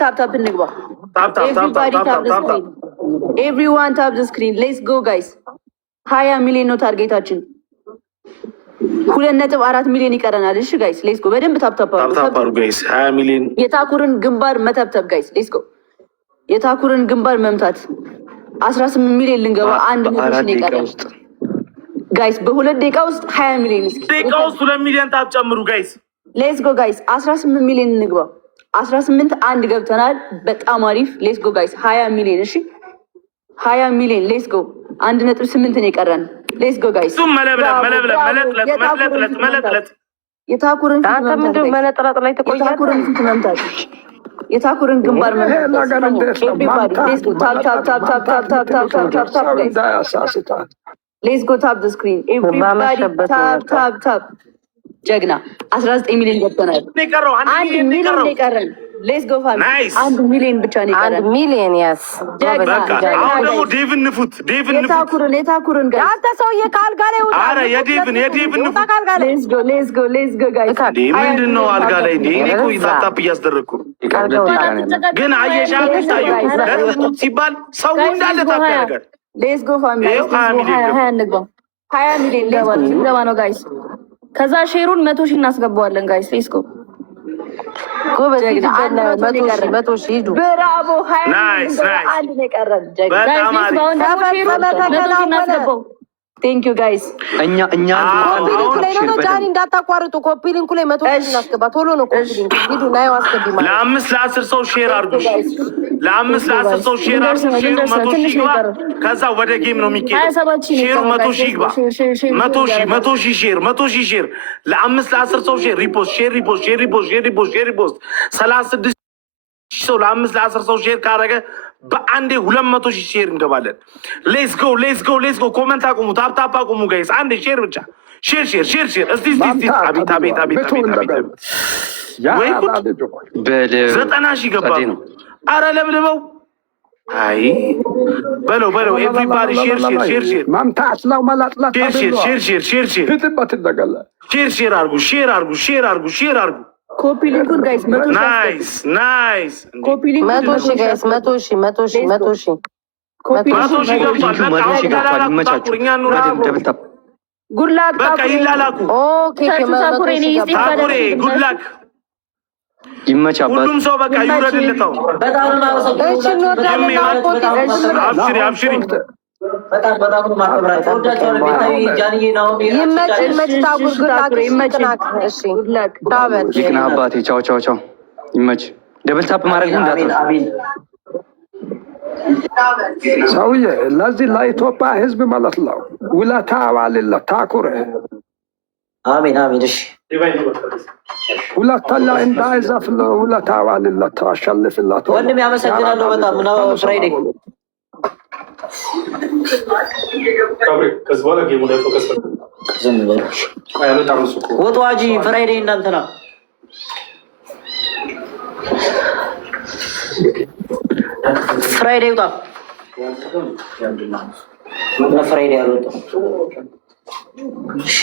ታፕ እንግባ። ኤቭሪዋን ታፕ ዘ ስክሪን ሌትስ ጎ ጋይስ። 20 ሚሊዮን ነው ታርጌታችን። 2.4 ሚሊዮን ይቀረናል። እሺ ጋይስ ሌትስ ጎ። በደንብ ታፕ አድርጉ ጋይስ። 20 ሚሊዮን የታኩርን ግንባር መተብተብ ጋይስ ሌትስ ጎ። የታኩርን ግንባር መምታት 18 ሚሊዮን ልንገባ። 1 ሚሊዮን ይቀራል ጋይስ። በ2 ደቂቃ ውስጥ 20 ሚሊዮን እስኪ ደቂቃ ውስጥ 2 ሚሊዮን ታፕ ጨምሩ ጋይስ። ሌትስ ጎ ጋይስ። 18 ሚሊዮን እንግባ። 18 አንድ ገብተናል። በጣም አሪፍ ሌትስ ጎ ጋይስ። 20 ሚሊዮን እሺ 20 ሚሊዮን ሌትስ ጎ። 1.8 ነው የቀረን። ሌትስ ጎ ጋይስ። ሱም መለጥለጥ የታኩርን ፊት መምታት የታኩርን ግንባር መምታት። ሌትስ ጎ ታፕ ዘ ስክሪን ኤቭሪባዲ ታፕ። ጀግና 19 ሚሊዮን ገብተናል። 1 ሚሊዮን የቀረን። ሌትስ ጎ ፋሚሊ። 1 ሚሊዮን ብቻ ነው የቀረን። 1 ሚሊዮን ያስ ጀግና። አሁን ደግሞ ዴቭን ንፉት። የታኩርን ጋር አንተ ሰውዬ ካልጋ ላይ ወጣ። አረ የዴቭን ንፉት። ሌትስ ጎ ጋይስ። ምንድን ነው አልጋ ላይ እንዴ? እኔ እኮ ታፕ እያስደረግኩ ግን አየሻ ታዩ ለጥጡት ሲባል ሰው እንዳለ ታፕ ያደርጋል። ሌትስ ጎ ፋሚሊ። 20 ሚሊዮን ልንገባ ነው ጋይስ። ከዛ ሼሩን 100 ሺህ እናስገባዋለን ጋይስ። ሌትስ ጎ ጎበዝ። 100 ሺህ ሂዱ። ብራቮ። 20 አንድ ነው የቀረን። በጣም አሪፍ። ቴንክ ዩ ጋይስ። እኛ ኮፒ ሊንክ ላይ ነው ጃኒ፣ እንዳታቋርጡ። ኮፒ ሊንክ ላይ 100 ሺህ እናስገባ። ቶሎ ነው ኮፒ ሊንክ ሂዱ። ናየው አስገቢ ማለት ለ5 ለ10 ሰው ሼር አድርጉ። ለ5 ለ10 ሰው ሼር አድርጉ። ሼሩ 100 ሺህ ይግባ። ከዛ ወደ ጌም ነው የሚኬደው። ሼሩ 100 ሺህ ይግባ። 100 ሺህ ሼር ለ5 ለ10 ሰው ሼር ሪፖስት 36 ሰው ለ5 ለ10 ሰው ሼር ካረገ በአንዴ 200 ሺህ ሼር እንገባለን። ሌትስ ጎ። ኮመንት አቁሙ፣ ታፕ አቁሙ ጋይስ። አንዴ ሼር ብቻ ሼር። እስቲ አቤት ወይ ጉድ! 90 ሺህ ገባ። አረ ለብልበው። አይ በለው ኤቭሪባዲ ሼር ማምታስ ነው ማላጥላት። ሼር አርጉ። ኮፒ ሊንኩን ጋይስ 100 ናይስ። ኮፒ ሊንክ 100 ሺህ ጋይስ። 100 ሺህ ጉድላክ በቃ ይላላኩ። ኦኬ ታኩሬ ጉድላክ ይመቻበት። ሁሉም ሰው በቃ ይውረድልታው። በጣም ነው። እሺ እንወዳለን። አብሽሪ በጣም ነው ማከብራችሁ። ወዳጆች ቤታዊ ጃንዬ ነው ይመች ታጉር ጉድላክ ይመችናክ። እሺ ጉድላክ ታበል ጅግና አባቴ። ቻው ይመች። ደብል ታፕ ማድረግ እንዳትረሱ ሰውዬ። ለዚህ ለኢትዮጵያ ሕዝብ ማለት ነው ውለታ ዋልለት ታኩር። አሜን። እሺ ሁለተኛ እንዳይዘፍን ውለታ ዋልለት አሸልፍለት። ወንድም ያመሰግናለሁ በጣም ነው። ፍራይዴ ወጥዋጂ ፍራይዴ እናንተና ፍራይዴ ውጣ። ፍራይዴ አልወጣም። እሺ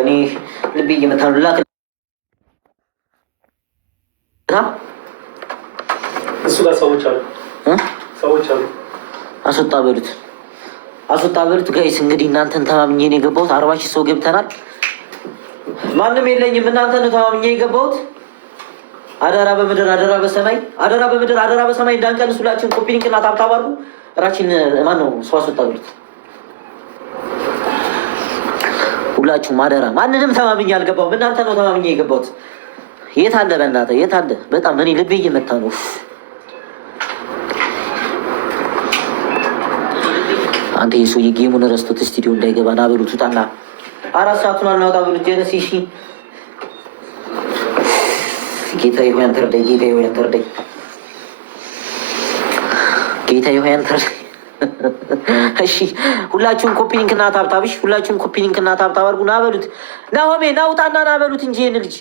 እኔ ልቤ እየመታ ነው። ላክ እሱ ጋር ሰዎች አሉ። አስወጣ በሉት ጋይስ። እንግዲህ እናንተን ተማምኜ ነው የገባሁት። 40 ሺህ ሰው ገብተናል። ማንም የለኝም። እናንተን ተማምኜ የገባሁት። አደራ በምድር አደራ በሰማይ እንዳንቀንስ ሁላችን ኮፒ ሊንክ እና ታብታብ አድርጉ። እራችን ማን ነው ሰው አስወጣ በሉት ሁላችሁም አደራ። ማንንም ተማምኜ አልገባሁም። እናንተ ነው ተማምኜ የገባሁት። የት አለ በእናትህ የት አለ? በጣም እኔ ልቤ እየመታ ነው። አንተ የሰውዬ ጌሙን ረስቶት ስቱዲዮ እንዳይገባ ና በሉት። ውጣና 4 ሰዓቱን አናውጣ በሉት። ጀነስ እሺ። ጌታዬ ሆይ አንተ እርዳኝ። እሺ ሁላችሁም ኮፒ ሊንክ እና ታብታብ። እሺ ሁላችሁም ኮፒ ሊንክ እና ታብታብ አድርጉ። ና በሉት። ናሆሜ ና ውጣና ና በሉት እንጂ ይሄን ልጅ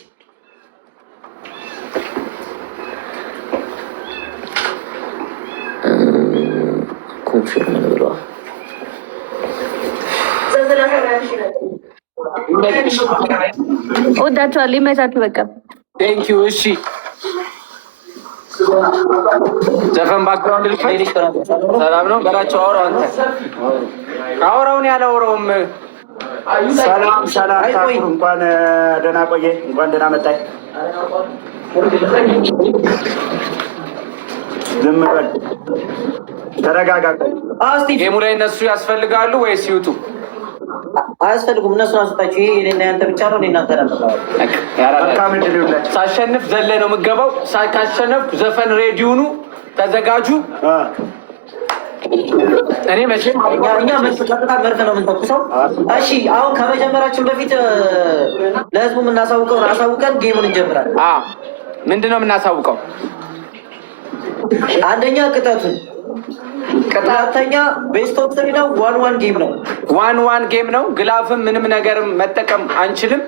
ኮንፊርም ነው ብለዋል። ወዳችኋለሁ። ይመቻችሁ። በቃ ቴንኪው። እሺ ዘፈን ባክግራውንድ ሰላም ነው በላቸው። አውራው አንተ አውራውን ያላወራውም ሰላም እንኳን ደህና ቆየ፣ እንኳን ደህና መጣይ። ዝም በል ተረጋጋ። ጌሙ ላይ እነሱ ያስፈልጋሉ ወይስ ይውጡ? አያስፈልጉም። እነሱን አስወጣችሁ። ይሄ እኔና ያንተ ብቻ ነው። እኔና ሳሸንፍ ዘለ ነው የምገባው። ካሸነፍኩ ዘፈን ሬዲዮኑ ተዘጋጁ። እኔ መቼም እኛ ቀጥታ መርፍ ነው የምንተኩሰው። እሺ አሁን ከመጀመራችን በፊት ለህዝቡ የምናሳውቀውን አሳውቀን ጌሙን እንጀምራለን። ምንድን ነው የምናሳውቀው? አንደኛ ቅጣቱን፣ ቅጣተኛ ቤስት ኦፍ ትሪ ነው። ዋን ጌም ነው። ዋን ጌም ነው። ግላፍም ምንም ነገርም መጠቀም አንችልም።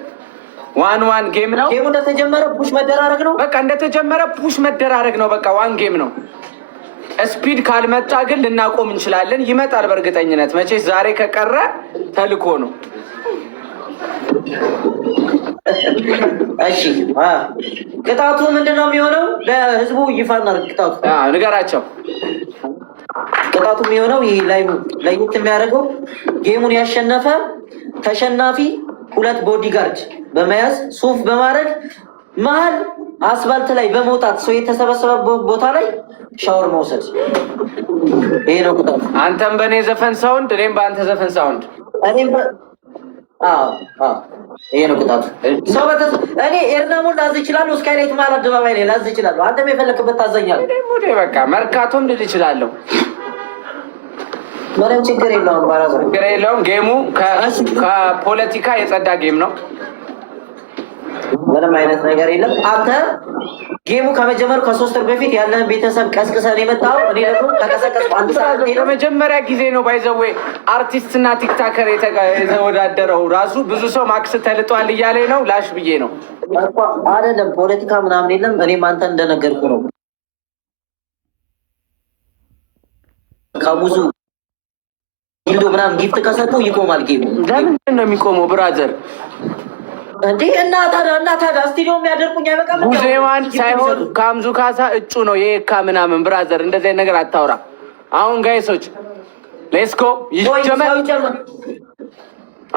ዋን ጌም ነው። ጌሙ እንደተጀመረ ፑሽ መደራረግ ነው። በቃ እንደተጀመረ ፑሽ መደራረግ ነው። በቃ ዋን ጌም ነው። ስፒድ ካልመጣ ግን ልናቆም እንችላለን። ይመጣል በእርግጠኝነት። መቼስ ዛሬ ከቀረ ተልኮ ነው። እሺ ቅጣቱ ምንድን ነው የሚሆነው? ለህዝቡ ይፋ እናድርግ። ቅጣቱ ንገራቸው። ቅጣቱ የሚሆነው ይህ ላይ ለየት የሚያደርገው ጌሙን ያሸነፈ ተሸናፊ 2 ቦዲጋርድ በመያዝ ሱፍ በማድረግ መሀል አስፋልት ላይ በመውጣት ሰው የተሰበሰበ ቦታ ላይ ሻወር መውሰድ። ይሄ ነው ቅጣቱ። አንተም በእኔ ዘፈን ሳውንድ፣ እኔም በአንተ ዘፈን ሳውንድ። ይሄ ነው ቅጣቱ። ሰው እኔ ኤርናሞን ላዝ ይችላለሁ። ስካይላይት መሀል አደባባይ ላይ ላዝ ይችላለሁ። አንተም የፈለክበት ታዘኛለህ። በቃ መርካቶም ልል ይችላለሁ። ምንም ችግር የለውም። ችግር የለውም። ጌሙ ከፖለቲካ የጸዳ ጌም ነው። ምንም አይነት ነገር የለም። አንተ ጌሙ ከመጀመሩ ከ3 ወር በፊት ያለን ቤተሰብ ቀስቅሰን የመጣው እኔ ደግሞ ተቀሰቀስኩ። አንድ ሰዓት ለመጀመሪያ ጊዜ ነው ባይዘዌ አርቲስትና ቲክታከር የተወዳደረው። ራሱ ብዙ ሰው ማክስ ተልጧል እያለ ነው። ላሽ ብዬ ነው አይደለም። ፖለቲካ ምናምን የለም። እኔም አንተ እንደነገርኩ ነው። ከብዙ ጊልዶ ምናምን ጊፍት ከሰጡ ይቆማል ጌሙ። ለምንድን ነው የሚቆመው ብራዘር? እንዴ እና ታዲያ ስቱዲዮም ያደርቁኝ አይበቃም? ሙዚየማን ሳይሆን ካምዙ ካሳ እጩ ነው የካ ምናምን። ብራዘር እንደዚህ ነገር አታውራ። አሁን ጋይሶች ሌስኮ ይጀመር።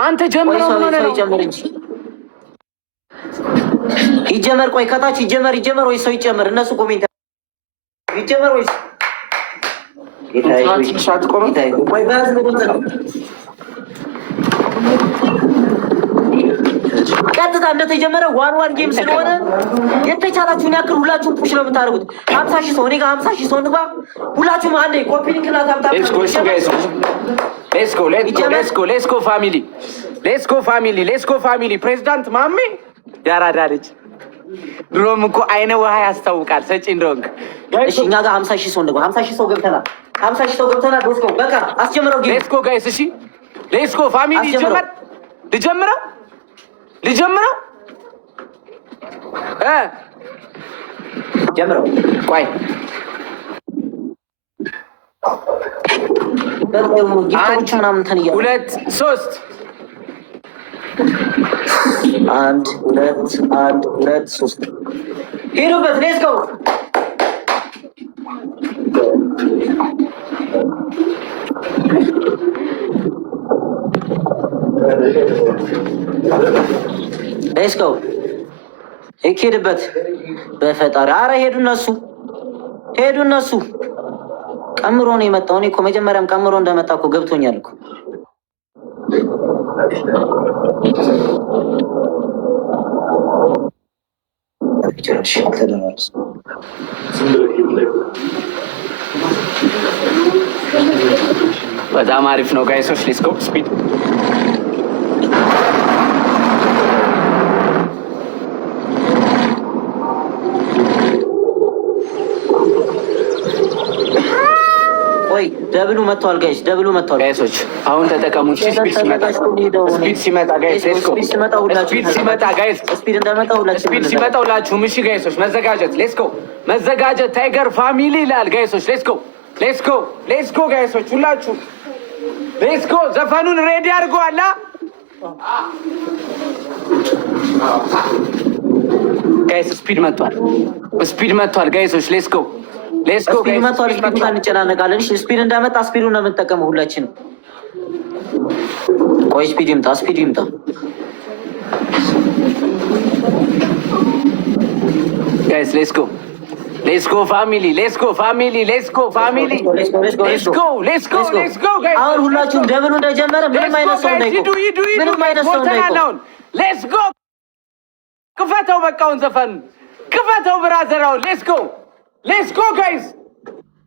አንተ ጀምረው ሆነ ነው ይጀመር። ቆይ ከታች ይጀመር ወይ ሰው ይጨመር? እነሱ ኮሜንት ይጀመር ወይ ቆይ በህዝብ ድምፅ ነው ቀጥታ እንደተጀመረ ዋን ጌም ስለሆነ የተቻላችሁን ያክል ሁላችሁም ፑሽ ነው የምታደርጉት። 50 ሺህ ሰው እኔ ጋር 50 ሺህ ሰው እንግባ። ሁላችሁም አንዴ ኮፒ ሊንክ እና ታምጣ። ሌትስ ጎ ፋሚሊ ፕሬዝዳንት ማሜ ያራዳ ልጅ ድሮም እኮ አይነ ውሃ ያስታውቃል። ሰጪ እንደሆንክ እሺ። እኛ ጋር 50 ሺህ ሰው እንግባ። 50 ሺህ ሰው ገብተናል። 50 ሺህ ሰው ገብተናል። ሌትስ ጎ በቃ አስጀምረው ጌም። ሌትስ ጎ ጋይስ። እሺ ሌትስ ጎ ፋሚሊ ይጀምር። ልጀምረው ጀምረው። ቆይ ጊፍቶቹ ምናምን እንትን እያሉ 2 3 1 2 3 ሄዱበት። ሌትስ ጎ ሌትስ ጎ ሄድበት። በፈጣሪ አረ ሄዱ እነሱ ቀምሮ ነው የመጣው። እኔ እኮ መጀመሪያም ቀምሮ እንደመጣ እኮ ገብቶኛል እኮ። በጣም አሪፍ ነው ጋይሶች። ሌትስ ጎ ስፒድ ደብሉ መጥቷል ጋይስ፣ ደብሉ መጥቷል ጋይሶች። አሁን ተጠቀሙት። ስፒድ ሲመጣ ጋይስ፣ ስፒድ ሲመጣ ጋይስ፣ ስፒድ እንደመጣ ሁላችሁም እሺ ጋይሶች መዘጋጀት። ሌትስ ጎ መዘጋጀት። ታይገር ፋሚሊ ይላል ጋይሶች። ሌትስ ጎ ጋይሶች ሁላችሁ ሌትስ ጎ። ዘፈኑን ሬዲ አድርገዋላ። ጋይስ ስፒድ መጥቷል። ስፒድ መጥቷል ጋይሶች ሌትስ ጎ ሌትስ ጎ ስፒድ መጥቷል። ስፒድ እንጨናነቃለን። እሺ ስፒድ እንዳመጣ ስፒዱን ነው የምንጠቀመው ሁላችንም። ቆይ ስፒድ ይምጣ፣ ስፒድ ይምጣ። ጋይስ ሌትስ ጎ ሌትስ ጎ ፋሚሊ ሌትስ ጎ ፋሚሊ ሌትስ ጎ ፋሚሊ ሌትስ ጎ ሌትስ ጎ ሌትስ ጎ ጋይስ አሁን ሁላችሁም ደብሉ እንደጀመረ ምንም አይነት ሰው እንዳይቆም፣ ምንም አይነት ሰው እንዳይቆም። ሌትስ ጎ ክፈተው፣ በቃውን ዘፈን ክፈተው ብራዘራው። ሌትስ ጎ ሌትስ ጎ ጋይስ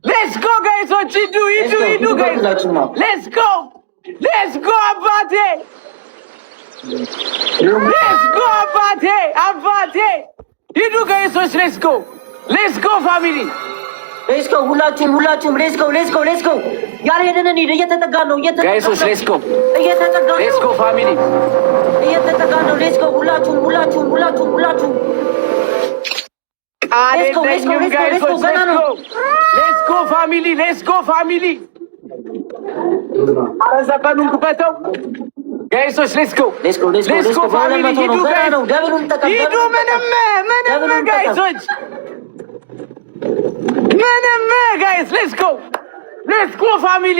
ሌትስ ጎ ጋይሶች ሂዱ ሂዱ ሂዱ ጋይስ ሌትስ ጎ ሌትስ ጎ አባቴ ሌትስ ጎ አባቴ አባቴ ሂዱ ጋይሶች ሌትስ ጎ ሌትስ ጎ ፋሚሊ ሌትስ ጎ ሁላችሁም ሌትስ ጎ ሌትስ ጎ ሌትስ ጎ ያሬድን እንሂድ። እየተጠጋን ነው ጋይሶች ሌትስ ጎ እየተጠጋን ነው ሌትስ ጎ ፋሚሊ እየተጠጋን ነው ሌትስ ጎ ሁላችሁም ሌትስ ጎ ፋሚሊ ሌትስ ጎ ፋሚሊ ኧረ ዘፈኑን ክፈተው ጋይሶች ሌትስ ጎ ሌትስ ጎ ፋሚሊ ሂዱ ሂዱ ምንም ጋይሶች ምንም ጋይስ ሌትስ ጎ ፋሚሊ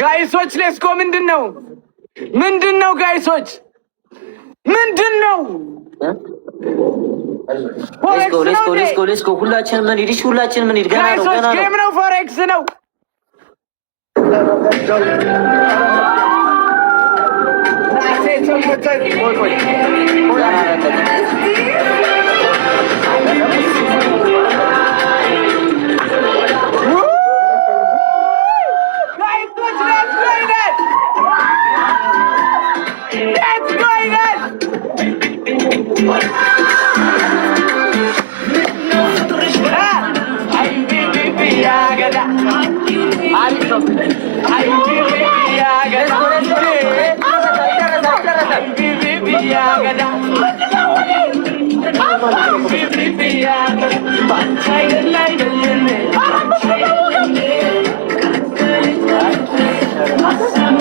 ጋይሶች ሌትስ ጎ ምንድን ነው ጋይሶች ምንድን ነው? ሌትስ ጎ ሁላችንም እንሂድ። ገና ነው ጌም ነው ፎሬክስ ነው።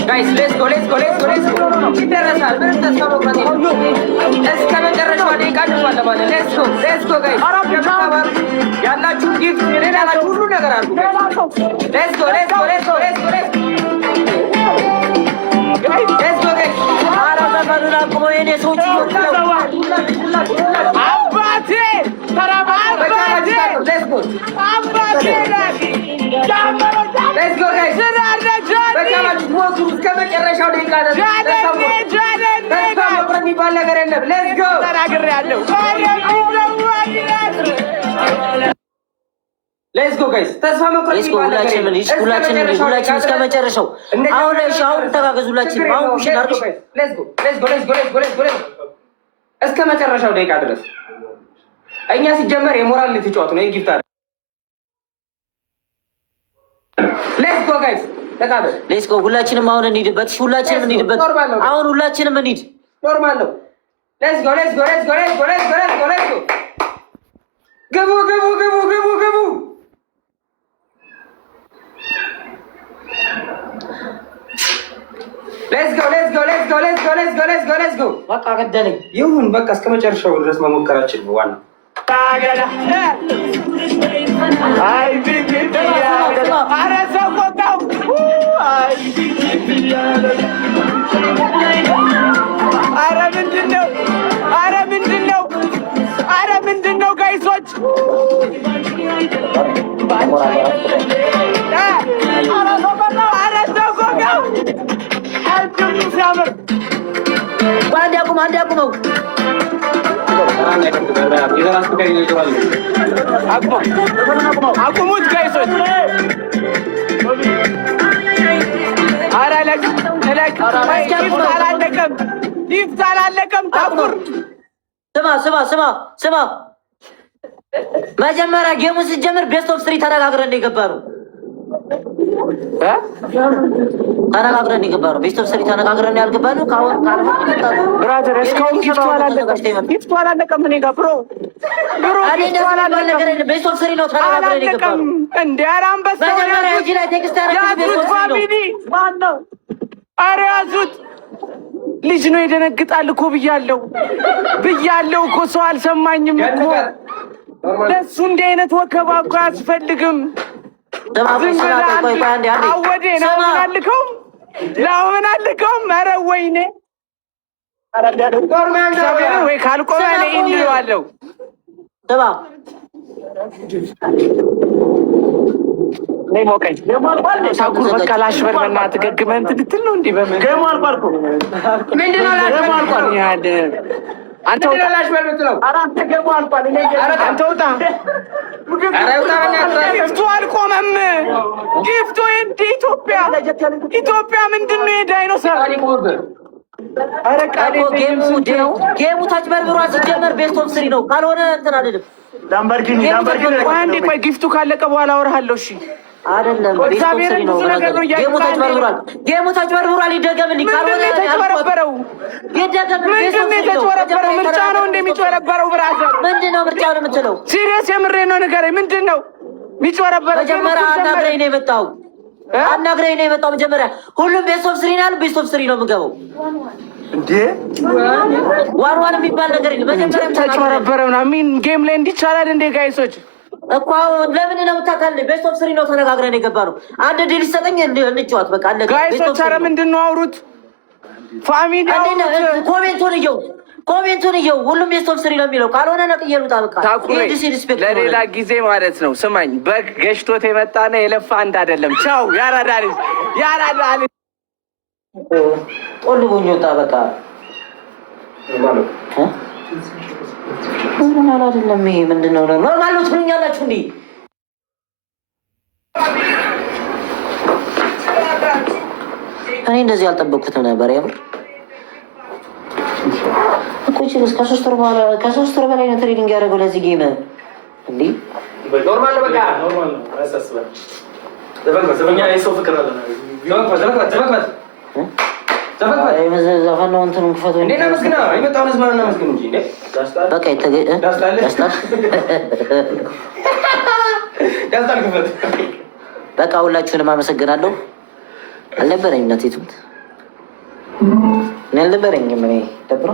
ጋይስ ሌትስ ጎ ይደረሳል። ምንም ተስፋ መቁረጥ የለም። እስከ መጨረሻው ደቂቃ እንባለማለን። ሌትስ ጎ ጋይስ ያላችሁ ጊፍት የሌላችሁ ሁሉ ነገር አሉ። ሌትስ ጎ ጋይስ ኧረ ዘፈኑን አቁሞ የኔ ሰዎች አባቴ እስከመጨረሻው ደቂቃ የሚባል ነገር የለም። ተናግሬያለሁ። ሌትስ ጎ ጋይስ ተስፋ መቁረጥ ሁላችን እስከ መጨረሻው። አሁን ተጋገዙ ሁላችን። አሁን ኩሽን አድርገው እስከ መጨረሻው ደቂቃ ድረስ እኛ ሲጀመር የሞራል ልትጫወቱ ነው። የጊፍት አለ። ሌትስ ጎ ጋይስ ተቃበል። ሌትስ ጎ ሁላችንም አሁን እንሂድበት። አሁን ሁላችንም እንሂድ። ኖርማል ነው። ሌትስ ጎ ግቡ ሌትስ ጎ በቃ ገደለኝ። ይሁን በቃ እስከ መጨረሻው ድረስ መሞከራችን ነው ዋናው። ኧረ ምንድን ነው ጋይሶች? ሲያምር አንድ አቁመው አቁሙት ጋይሶች። ኧረ ጊፍት አላለቀም። ታኩር ስማ መጀመሪያ ጌሙን ስትጀምር ቤስት ኦፍ 3 ተነጋግረን የገባ ነው። ተነጋግረን የገባ ነው። ቤስት ኦፍ ስሪ ተነጋግረን ያልገባ ነው። ብራዘር እስካሁን ጊፍቱ አላለቀም። እኔ ጋር ብሮ ቤስት ኦፍ ስሪ ነው ተነጋግረን የገባ ነው። እንደ ኧረ አንበሳው ያዙት፣ ፋሚሊ ማነው? ኧረ ያዙት። ልጅ ነው ይደነግጣል እኮ ብያለሁ እኮ ሰው አልሰማኝም እኮ። ለሱ እንዲህ አይነት ወከባ እኮ አያስፈልግም። ዝም ብለህ አወዴ ነው ምን አልከውም? ኧረ ወይኔ ወይ ካልቆመ እኔ እንዲዋለሁ ሞቀኝ ሳኩር በቃ ላሽበር በእናትህ ገግመህ እንትን ልትል ነው እንዲህ በምን ምንድን ነው አንተ ውጣ ጊፍቱ አልቆመም። ጊፍቱ ኢትዮጵያ ምንድን ነው የዳይኖሰር ጌሙ ታጭበርብሯል። ሲጀመር ቤስት ኦፍ ስሪ ነው ካልሆነ እንትን አይደለም። አንዴ ቆይ ጊፍቱ ካለቀ በኋላ አወራሃለሁ። እሺ አይደለም ቤስት ኦፍ ስሪ ነው። ጌሙ ታጭበርብሯል። ይደገምልኝ ካልሆነ የተጭበረበረው የተጭበረበረው ምርጫ ነው እንደሚጭበረበረው ብራዘር ምንድን ነው ምርጫ ነው የምትለው? ሲሪየስ የምሬን ነው ንገረኝ። ምንድን ነው የሚጭበረበረው? መጀመሪያ አናግረኝ ነው የመጣው መጀመሪያ ሁሉም ቤስት ኦፍ ስሪ ነው። ቤስት ኦፍ ስሪ ነው የምገባው እንዴ ዋን የሚባል ነገር የለም። መጀመሪያ ተጭበረበረ ምናምን ጌም ላይ እንዲቻላል እንዴ ጋይሶች እኮ ለምን ነው የምታታል? ቤስት ኦፍ ስሪ ነው ተነጋግረን የገባ ነው። አንድ ዲል ሰጠኝ እንጫወት በቃ አለ ጋይሶች። ኧረ ምንድን ነው አውሩት ፋሚሊ ኮሜንቱን እየው ሁሉም ቤስት ኦፍ ስሪ ነው የሚለው ካልሆነ ነቅዬ ልውጣ በቃ። ለሌላ ጊዜ ማለት ነው። ስማኝ በግ ገሽቶት የመጣና የለፋ አንድ አይደለም። ቻው ያራዳል ቆልቦኝ ወጣ በቃ ኖርማል አይደለም ይሄ። ምንድን ነው ኖርማል ነው ትሉኛላችሁ እንዴ? እኔ እንደዚህ አልጠበቅኩትም ነበር የምር እኮ ይችላል። ከሶስት ወር በላይ ነው ትሬኒንግ ያደረገው ለዚህ ጌም እንዴ። ኖርማል በቃ ኖርማል ነው። አያሳስበን። ዘበኛ የሰው ፍቅር አለ ነው። ዘፈን ነው እንትኑን ክፈቱ እንዴ ነው መስግና የመጣው ህዝብ ነው መስግኑ እንጂ እንዴ በቃ ዳስታል ክፈት በቃ። ሁላችሁንም አመሰግናለሁ። አልነበረኝ እናቴቱ አልነበረኝም። እኔ ደብሮ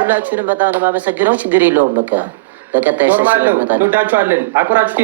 ሁላችሁንም በጣም ነው የማመሰግነው። ችግር የለውም። በቃ ለቀጣይ እንወዳችኋለን። አክብራችሁ